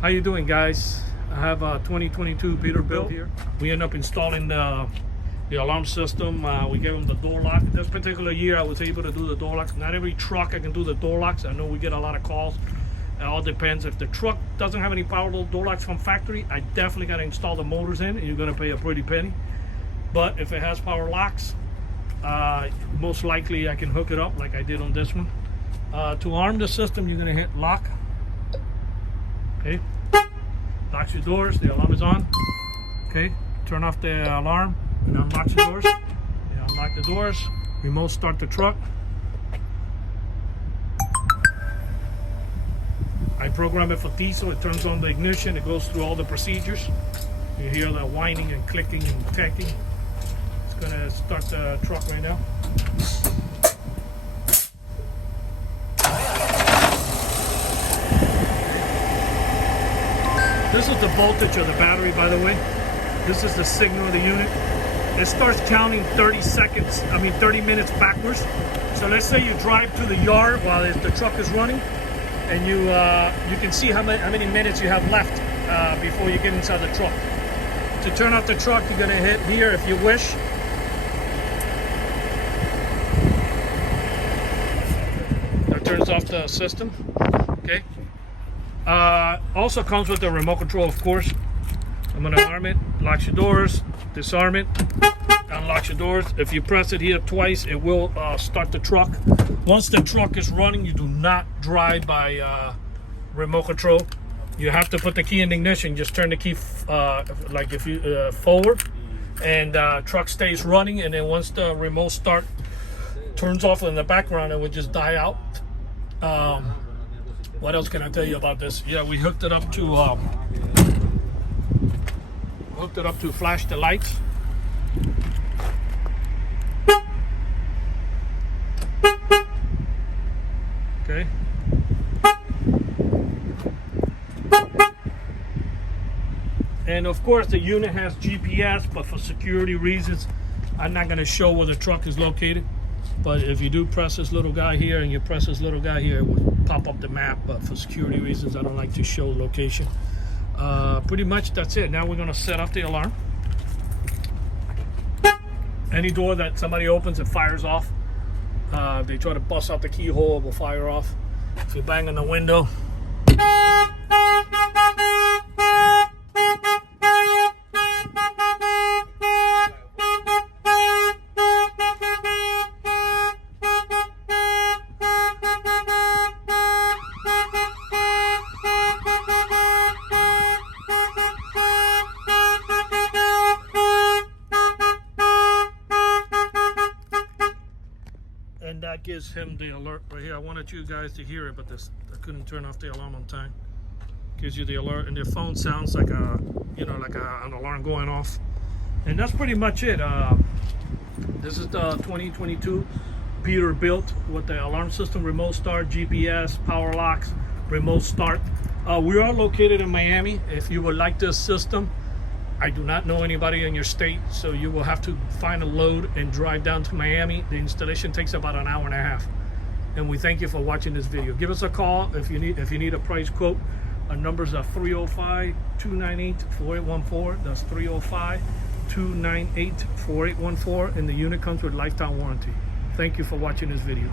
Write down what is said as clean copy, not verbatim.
How you doing, guys? I have a 2022 Peterbilt here. We end up installing the alarm system. We gave them the door lock. This particular year I was able to do the door locks. Not every truck I can do the door locks. I know we get a lot of calls. It all depends. If the truck doesn't have any power door locks from factory, I definitely got to install the motors in, and you're going to pay a pretty penny. But if it has power locks, most likely I can hook it up like I did on this one. To arm the system, you're going to hit lock. Okay, locks your doors, the alarm is on. Okay, turn off the alarm and unlock the doors. You unlock the doors, remote start the truck. I program it for diesel. It turns on the ignition, it goes through all the procedures. You hear the whining and clicking and tacking. It's gonna start the truck right now. This is the voltage of the battery, by the way. This is the signal of the unit. It starts counting 30 minutes backwards. So let's say you drive to the yard while the truck is running, and you can see how many minutes you have left before you get inside the truck. To turn off the truck, you're gonna hit here if you wish. That turns off the system, okay? Also comes with the remote control, of course. I'm gonna arm it, locks your doors, disarm it, unlocks your doors. If you press it here twice, it will start the truck. Once the truck is running, you do not drive by remote control. You have to put the key in ignition, just turn the key like if you forward, and truck stays running. And then once the remote start turns off in the background, it would just die out. What else can I tell you about this? Yeah, we hooked it up to flash the lights. Okay. And of course the unit has GPS, but for security reasons, I'm not gonna show where the truck is located. But if you do press this little guy here and you press this little guy here, it will pop up the map. But for security reasons, I don't like to show location. Pretty much that's it. Now we're gonna set up the alarm. Any door that somebody opens, it fires off. If they try to bust out the keyhole, it will fire off. If you bang on the window, and that gives him the alert right here. I wanted you guys to hear it, but I couldn't turn off the alarm on time. Gives you the alert, and the phone sounds like an alarm going off. And that's pretty much it. This is the 2022 Peterbilt with the alarm system, remote start, GPS, power locks, remote start. We are located in Miami. If you would like this system, I do not know anybody in your state, so you will have to find a load and drive down to Miami. The installation takes about an hour and a half. And we thank you for watching this video. Give us a call if you need a price quote. Our numbers are 305-298-4814. That's 305-298-4814, and the unit comes with lifetime warranty. Thank you for watching this video.